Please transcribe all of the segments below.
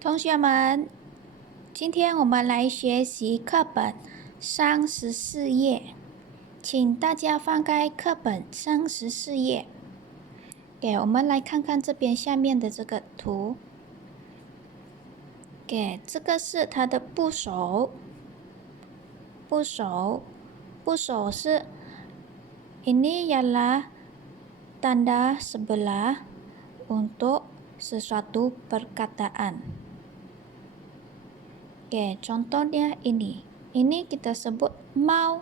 同学们，今天我们来学习课本上14页，请大家翻开课本上14页。给我们来看看这边下面的这个图。给这个是它的部首，部首是 ini ialah tanda sebelah untuk sesuatu perkataan. Oke, contohnya ini. Ini kita sebut mau.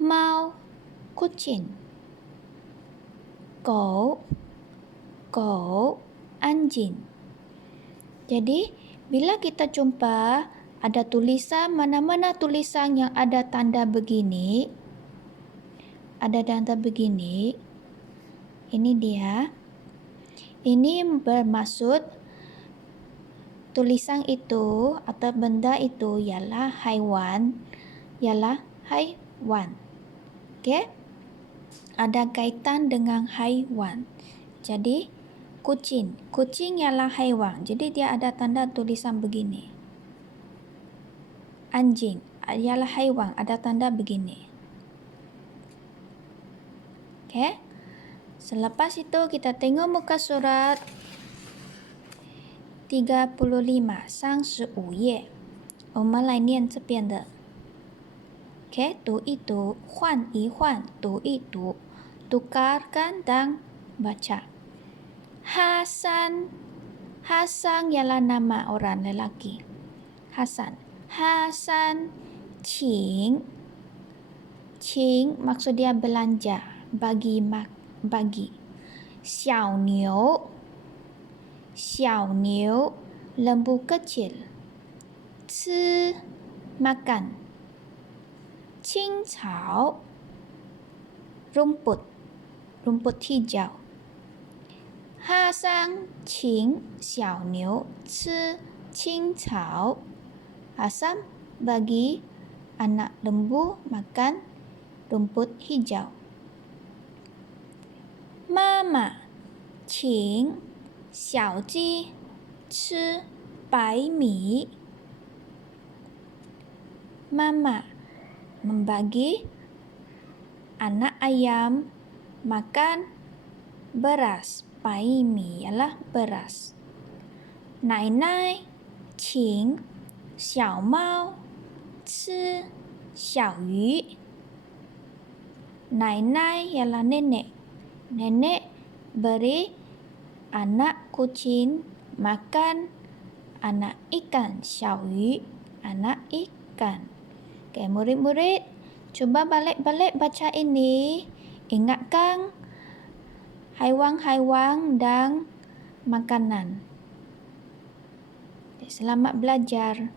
Mau, kucing.狗, anjing. Jadi, bila kita jumpa ada tulisan, mana-mana tulisan yang ada tanda begini, ini dia. Ini bermaksud tulisan itu atau benda itu ialah haiwan. Okey? Ada kaitan dengan haiwan. Jadi, kucing ialah haiwan. Jadi, dia ada tanda tulisan begini. Anjing ialah haiwan, ada tanda begini. Okey? Selepas itu, kita tengok muka surat 35, 35页。我们来念这边的。OK， 读一读，换一换，读一读，tukarkan dan baca. Hasan ialah nama orang lelaki. Hasan, Qing maksud dia belanja, bagi. Xiao Niu, lembu kecil. Ci, makan. Qing Cao, rumput hijau. Hasan, Qing, Xiao Niu, Ci, Qing Cao. Hasan bagi anak lembu makan rumput hijau. Mama, Qing, Xiao Ji, Ci, bai mi. Mama membagi anak ayam makan beras. Bai mi ialah beras. Nai, Qing, Xiao Mao, Ci, Xiao Yu. Nai ialah nenek. Nenek beri anak kucing makan anak ikan. Xiao Yu, anak ikan. Okey, murid-murid, cuba balik-balik baca ini. Ingatkan haiwan-haiwan dan makanan. Selamat belajar.